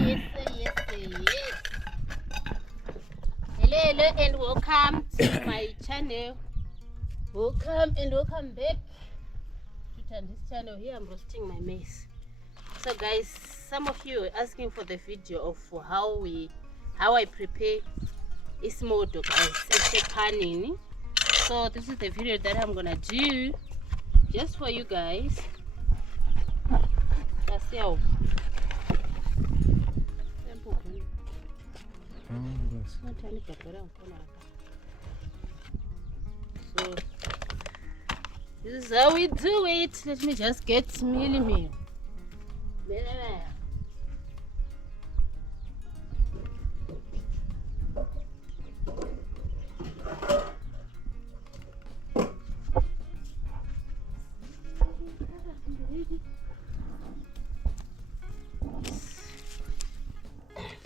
Yes. Hello and welcome to my channel. Welcome back to this channel. Here I'm roasting my maize. So guys, some of you are asking for the video of how I prepare isimodo, guys. It's a panini. So this is the video that I'm gonna do just for you guys. That's all. So this is how we do it. Let me just get meal.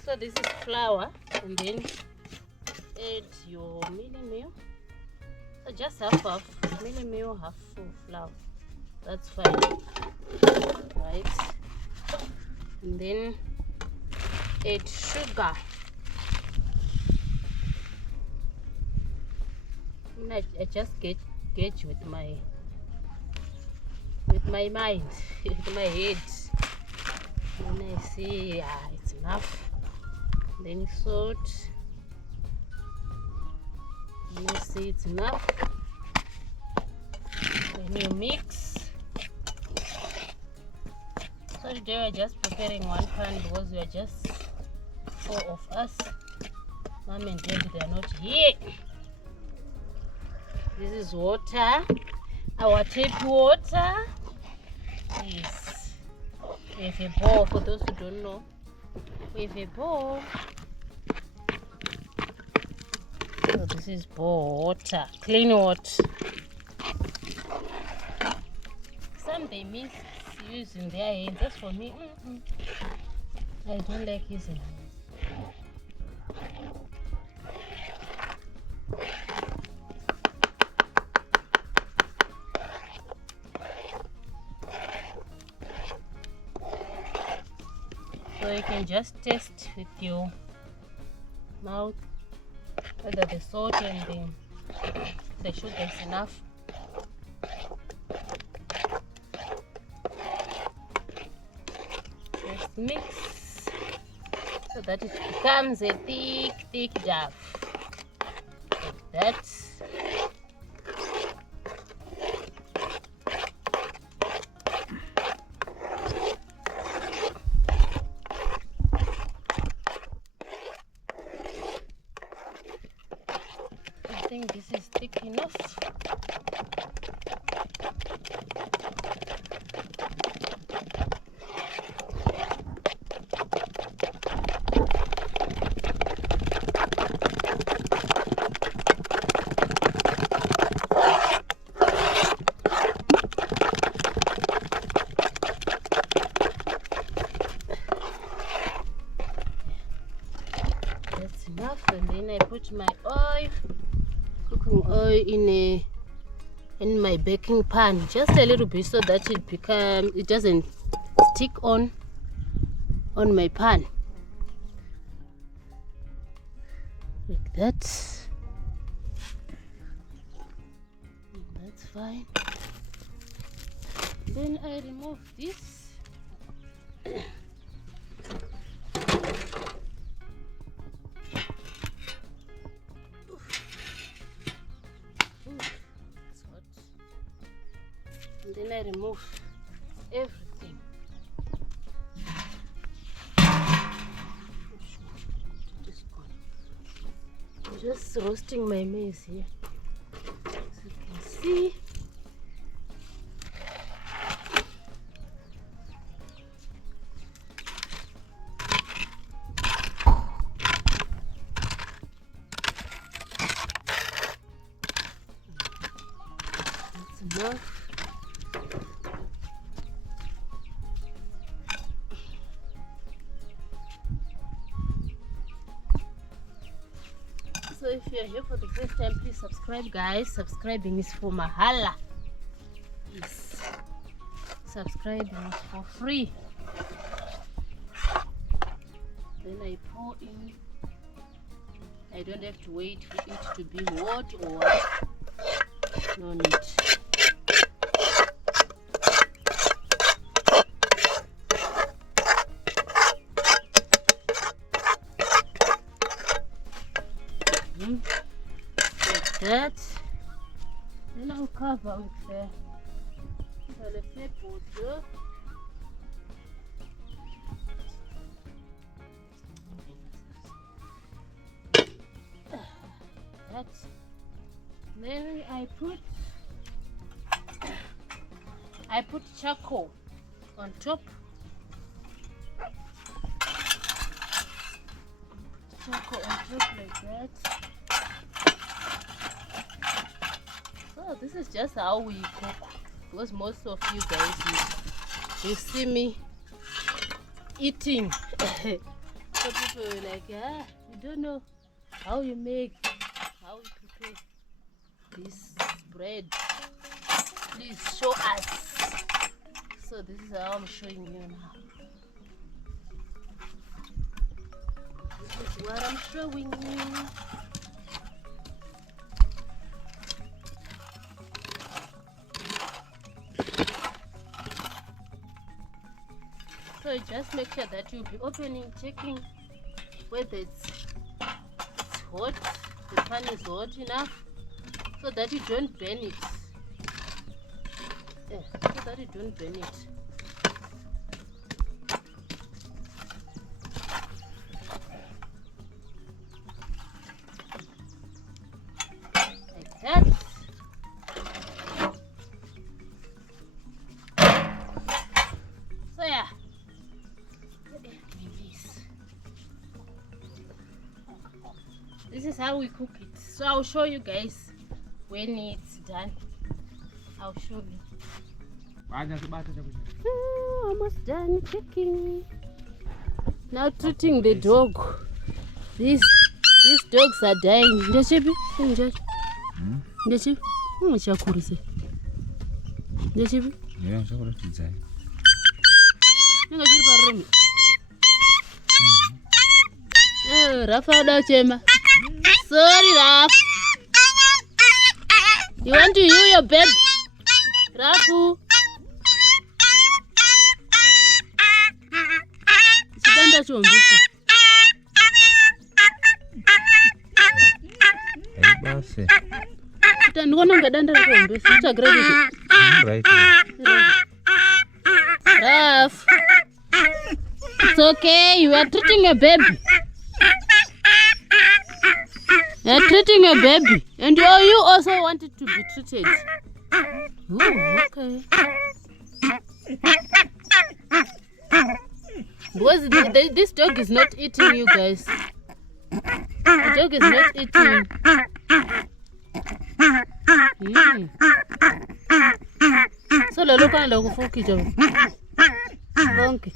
So this is flour, and then add your meal. So just half meal, half full flour. That's fine, right? And then add sugar. And I just gauge with my mind, with my head. And I see, yeah, it's enough. Then salt. And I see it's enough. Then you mix. So today we're just preparing one pan because we are just 4 of us. Mom and Daddy, they are not here. This is water, our tap water. Yes. We have a bowl, for those who don't know. We have a bowl. So this is bowl water, clean water. Some they miss using their hands. That's for me. I don't like using hands. So you can just taste with your mouth whether the salt and the sugar is enough. Just mix so that it becomes a thick dough. Like that. I think this is thick enough. That's enough, and then I put my cooking oil in my baking pan, just a little bit, so that it doesn't stick on my pan, like that. That's fine. Then I remove this. And then I remove everything. I'm just roasting my maize here, so you can see. That's enough. So if you're here for the first time, please subscribe, guys. Subscribing is for mahala. Yes. Subscribing is for free. I pour in. I don't have to wait for it to be hot or what. No need. Like that. Then I'll cover with the pepper. Then I put charcoal on top. Charcoal on top like that. So this is just how we cook, because most of you guys you see me eating. So people are like, you don't know how you prepare this bread. Please show us. So this is how I'm showing you now. This is what I'm showing you. So just make sure that you'll be opening, checking whether it's hot, the pan is hot enough, so that you don't burn it. So that you don't burn it. Like that. So yeah. This is how we cook it. So I'll show you guys when it's done. I'll show you. Almost done cooking. Now treating the dog. These dogs are dying. Ndechipi? Ndechipi? Muchakurise. Ndechipi? Yeah, chakuratidza. Ninga chiri paremi. Rafa da chema. Sorry, Raf. You want to heal your bed? Rafu. Chidanda chombisa. Basi. Ndikona ngadanda rakombisa. Uchagrade. Right. Raf. It's okay. You are treating a baby. You're treating a baby, and you also want it to be treated. Oh, okay. Because this dog is not eating, you guys. The dog is not eating. So the local dog for kitchen. Okay.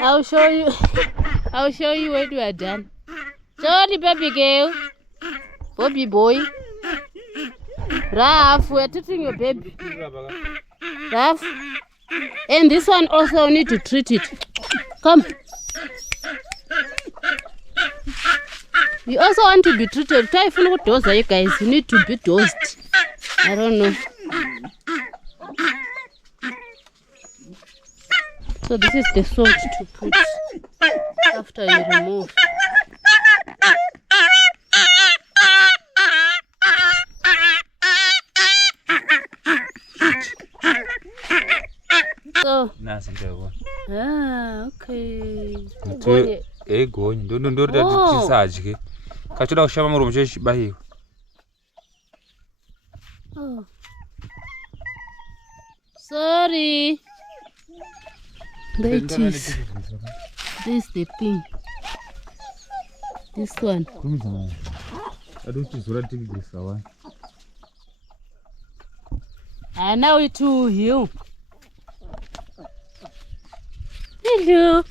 I'll show you when you are done. Sorry, baby girl. Bobby boy. Raf, we are treating your baby. Raf. And this one also need to treat it. Come. You also want to be treated. Try to dose, you guys. You need to be dosed. I don't know. So this is the salt to put after you remove. So okay. Gonye ndo tisadye. Kachoda kushama muromo chechibahiwa. Oh. Sorry. That is. This is the thing. This one. And now it to you. Hello.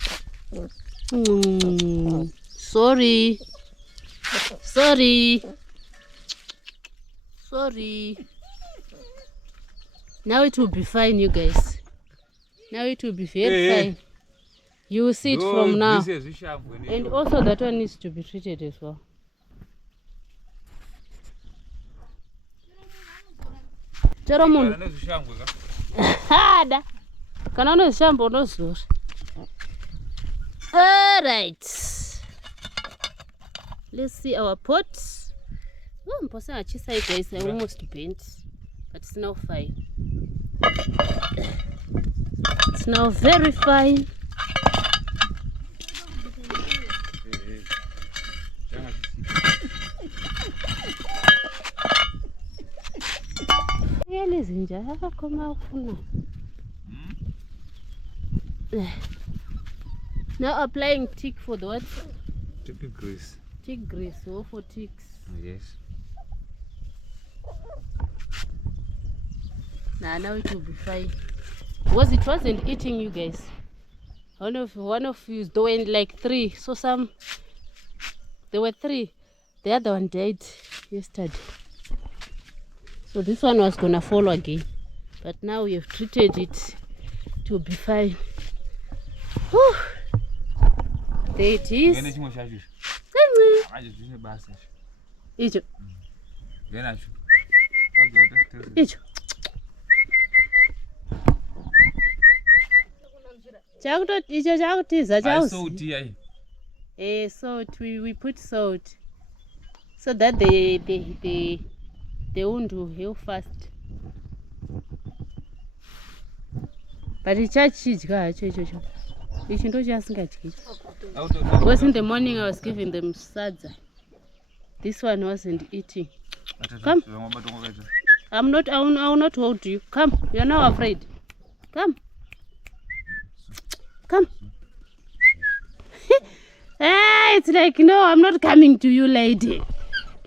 Sorry. Now it will be fine, you guys. Now it will be very fine. You will see it from now. And also that one needs to be treated as well. Hada. Kana unozishamba unozora. All right. Let's see our pot. Oh, mposa achisa guys, I almost bent, but it's now fine. It's now very fine. Now applying tick for the what? Tick grease. Tick grease, or for ticks. Yes. Now it will be fine. Because it wasn't eating you guys. One of you is doing like 3. So there were 3. The other one died yesterday. So this one was gonna fall again. But now we have treated it to be fine. Whew. There it is. Icho. Icho. Salt. We put salt so that they won't heal fast. But it's because in the morning I was giving them sadza. This one wasn't eating. Come. I will not hold you. Come. You're not afraid. Come. Come. It's like, no, I'm not coming to you, lady.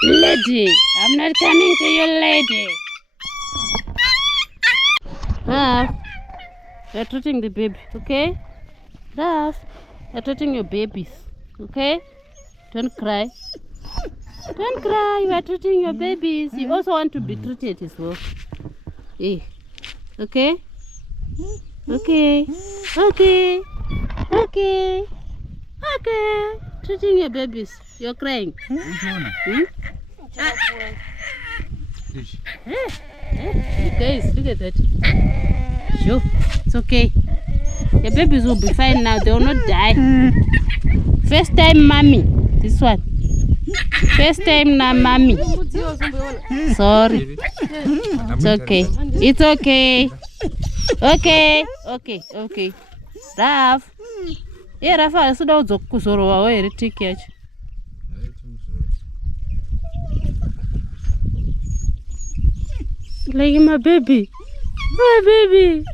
Lady, I'm not coming to you, lady. Raf, you're treating the baby, okay? Raf, you're treating your babies, okay? Don't cry. Don't cry, you are treating your babies. You also want to be treated as well. Hey, okay? Okay, okay, okay, okay. Treating your babies. You're crying. Guys, look at that. Sure, it's okay. Your babies will be fine now. They will not die. First time, mommy. This one. First time, now, mommy. Sorry. It's okay. It's okay. Okay. Okay. Okay. Raf. Yeah, Rafa, I said I was a take it. Like my baby. My baby.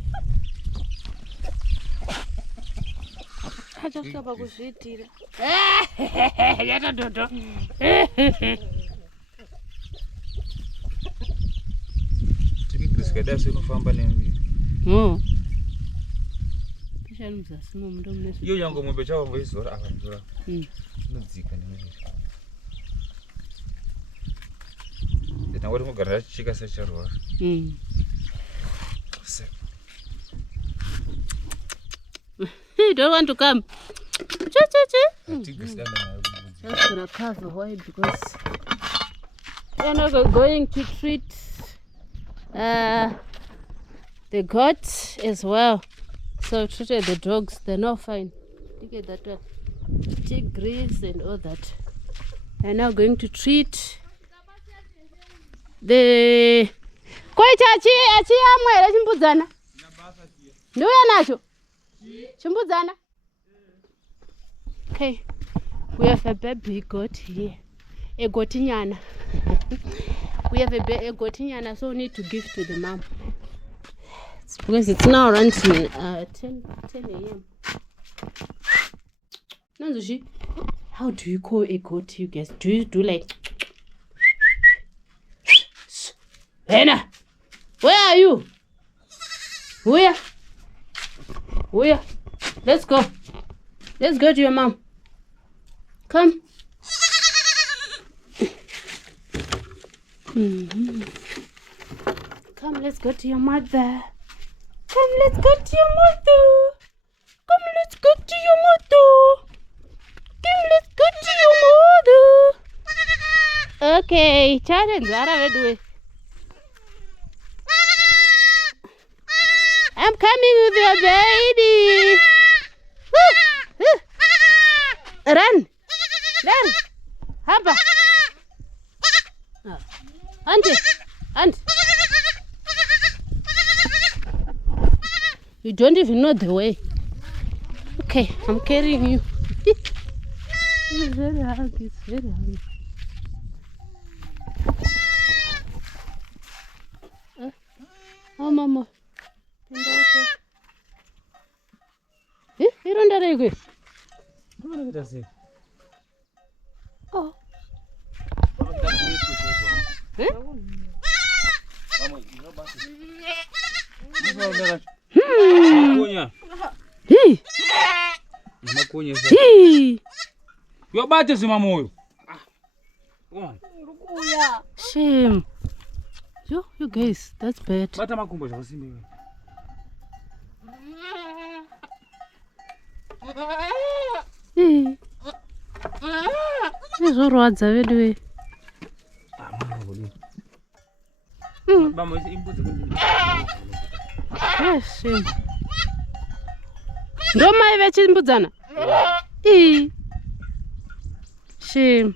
I just have a good shit. Oh. Yo yango ngombe chao ngizora akanzora. Ndzika nemiri. Ndina wari mugara chika secharwa. You don't want to come. Just gonna cover why, because we're not going to treat the goat as well. So treated the dogs, they're not fine. Look at that one. Take grease and all that. I'm now going to treat the okay, we have a baby goat here. A goatinyana. We have a goatinyana, so we need to give to the mom. It's because it's now around 10 a.m. Nanzushi, how do you call a goat, you guys? Do you do like Hena? Where are you? Where? Let's go. Let's go to your mom. Come. Come, let's go to your mother. Come, let's go to your mother. Come, let's go to your mother. Come, let's go to your mother. Okay, challenge. I'm coming with your baby. Run. Run. Hapa. Auntie. Auntie. You don't even know the way. Okay, I'm carrying you. It's very hard. It's very hard. Oh, mama. You don't know. Oh. Yo bate si mamoyo. Shame. You guys, that's bad. Bata makumbo za simbi. Izorwadza vedwe. Bamo imbuzi kuti. Shame. Ndo mai vechimbudzana. Shame.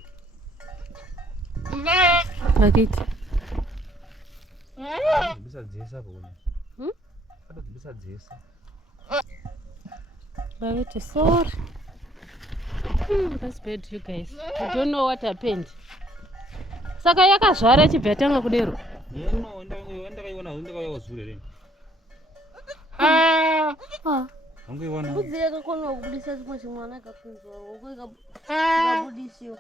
Pakiti. Bisadzesa bona. Kada bisadzesa. Pakiti, sorry. That's bad, you guys. I don't know what happened. Saka yakazvara chibva tanga kudero. Yeno ndakaiona ndakaiona ren. Angoiona. Budzi yakakona kubudisa chimwe chimwana akakunzwa ngoko ikabudisiwa.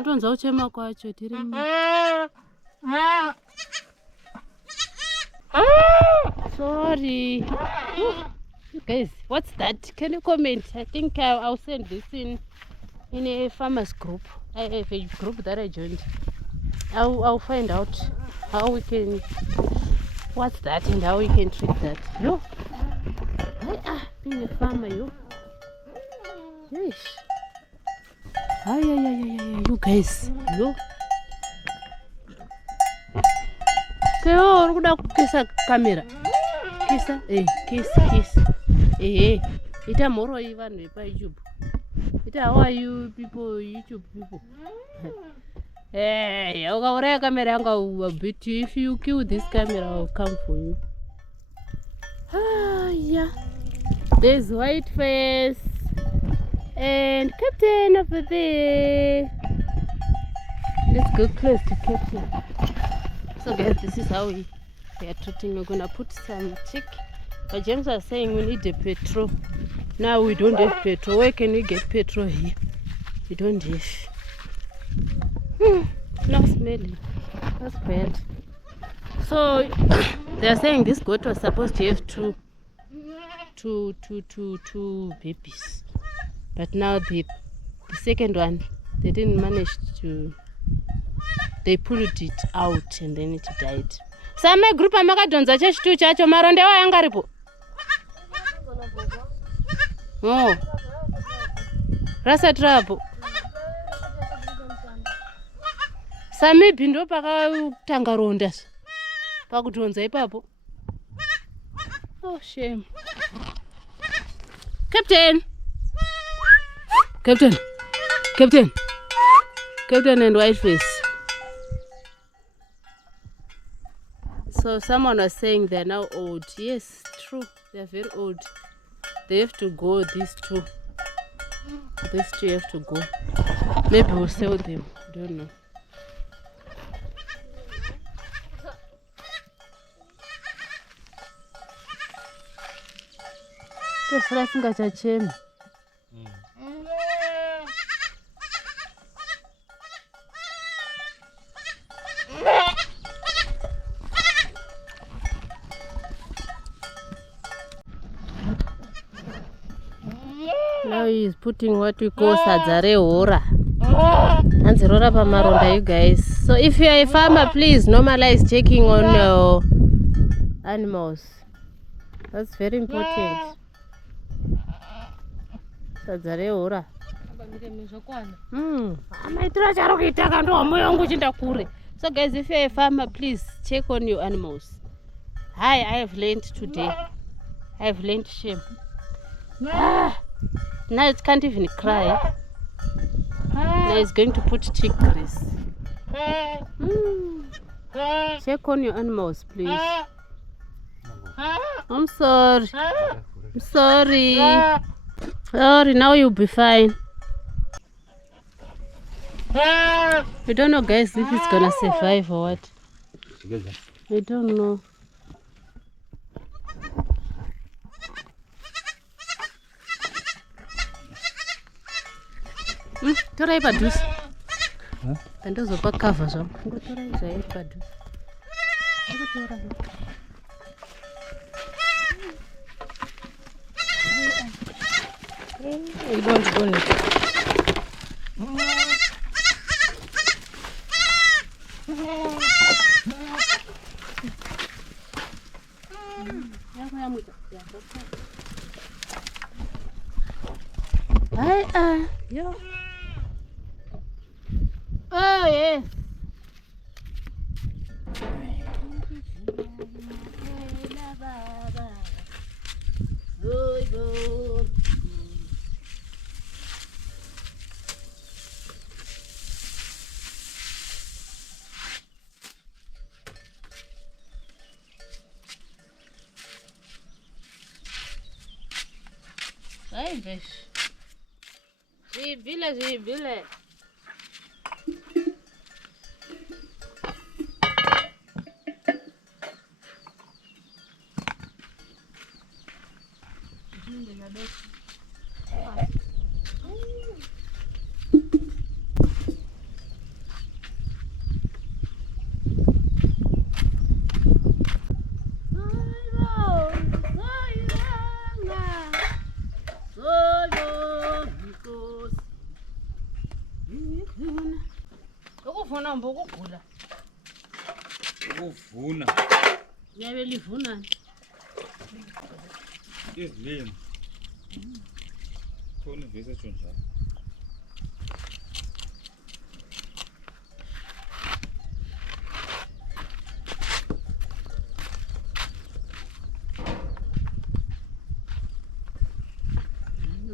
Ndonza uchema kwacho tiri. Sorry. You guys, what's that? Can you comment? I think I'll send this in a farmers group. I have a group that I joined. I'll find out how we can, what's that and how we can treat that. Yo, being a farmer, yo. Yes. You guys, yo. Kyo, urukuda kukisa kamera. Kisa, kiss. Ita moro even vepa YouTube. Ita, how are you people, YouTube people? Hey, ukauraya camera yanga a bit. If you kill this camera, I'll come for you. Yeah. There's Whiteface and Captain over there. Let's go close to Captain. So guys, this is how we are treating. We're gonna put some chick. But James was saying we need the petrol. Now we don't have petrol. Where can we get petrol here? We don't have. No smelling. That's bad. So they are saying this goat was supposed to have two babies. But now the second one, they didn't manage to. They pulled it out and then it died. Some group amakadonza chechitu chacho maronde wayanga ripo. Oh. Rasa trapo. Sami bindo pakatanga ronda. Pakudonza ipapo. Oh shame. Captain and Whiteface. So someone was saying they're now old. Yes, true. They're very old. They have to go, these two. These two have to go. Maybe we'll sell them. Don't know. Now he's putting what we call sadzare hora. Anzirora pamaronda, you guys. So if you are a farmer, please normalize checking on your animals. That's very important. Sadzareora. So guys, if you're a farmer, please check on your animals. Hi, I have learned today. I have learned shame. Now it can't even cry. Now it's going to put chick grease. Check on your animals, please. I'm sorry. I'm sorry. Sorry, now you'll be fine. We don't know, guys, if it's gonna survive or what. We don't know. Torai padhuze. Tandozopa cover zvangu. Ngotorai zvairi padhuze. Ngotora. You don't go it. Yeah. Oh yeah. Ai, bicho. Zibile. Ukuvuna mbokugula. Ukuvuna. Yabe livuna. Izilimo. Khona vese njalo.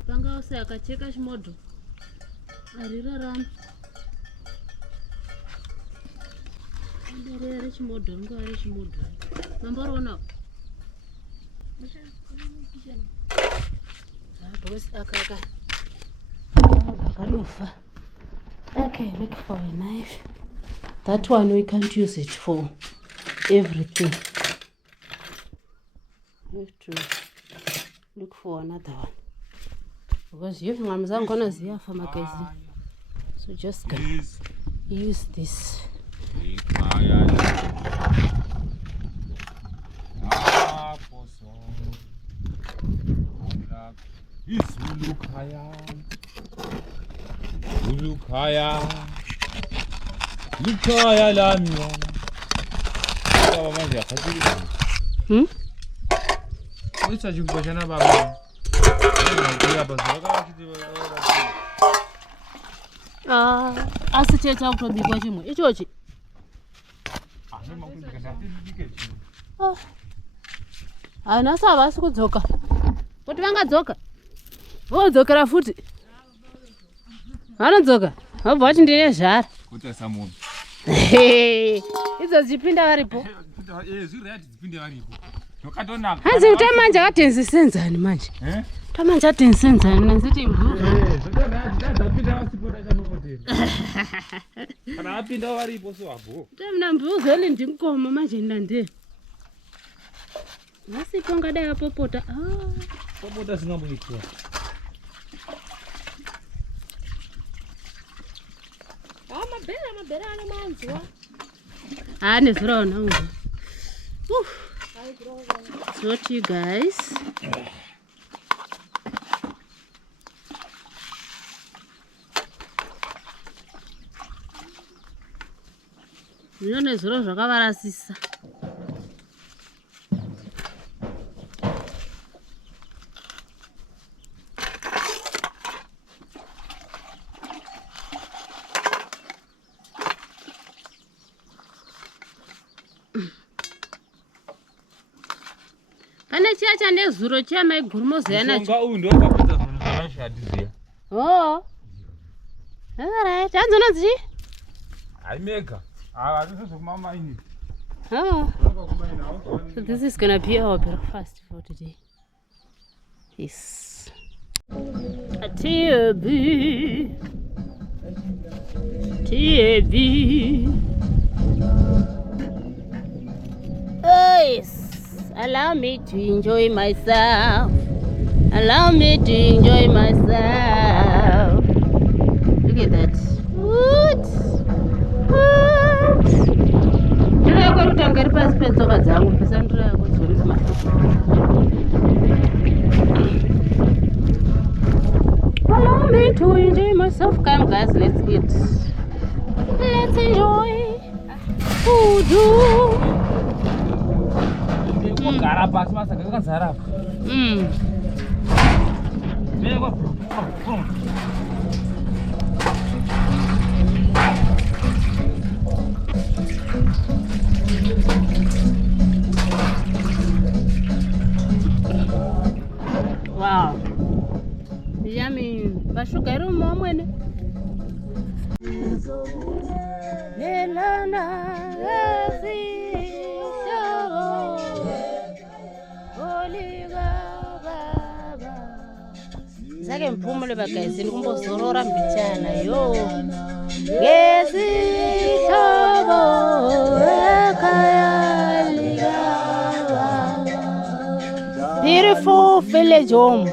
Panga ose akacheka chimodo. Arirarama. Ndere chimodo, ngare chimodo. Mamborona. Boss akaka. Akalufa. Okay, look for a knife. That one we can't use it for everything. We have to look for another one. Because you mama zangona ziyafa magazine. So just gonna use this. Lukhaya lami wona. Baba manje yakhathile. Uthi ngibashana baba. Asithetha ukutobikwa chimwe ichochi. Naso havasi kudzoka. Kuti vangadzoka. Vodzokera futi. Vanodzoka. Vabva vati ndine zvara. Kuti samunhu. Idzo dzipinda varipo. Zvirati dzipinde varipo. Ndokatonaka. Hanzi utamanje atenzi senzani manje. Tamanje atenzi senzani nanziti mhuru. Dzapinda vasipota chanokotera. Kana apinda varipo so abo. Tamna mbuzeli ndingoma manje ndande. Nasipo ngadai apopota. Popota singamuitwa. Mabhera anomanzwa. Nezvirawo nangu. It's what you guys. Zvino zviro zvakavarasisa. Pane chiya chanezuro chiya maigurumozeya nacho. Mushonga uyu ndowakapedza zvinhu zvakashatiziya. Oh. Alright. Hanzo nodzi? Haimega. Hazvisi zvekumama ini. Oh. So this is gonna be our breakfast for today. Yes. A TAB. TAB. Oh yes. Allow me to enjoy myself. Allow me to enjoy myself. Look at that. What? What? Ndiro yako rutanga ripasi petsoka dzangu pesa ndiro yako dzorima. Allow me to enjoy myself. Come guys, let's eat. Let's enjoy food. Kugara pasi masaka kakazara apa. Wow. Yummy. Bashuka iri mumamwene. Lelana Zake mpumule bagazi ndikumbozorora mbichana yo. Gezi shobo ekaya ligaba. Beautiful village home.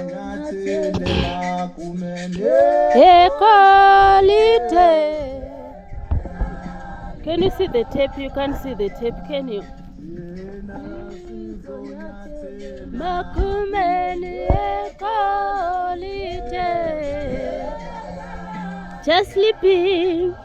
Equality. Can you see the tape? You can't see the tape, can you? Makumeni equality. Just sleeping.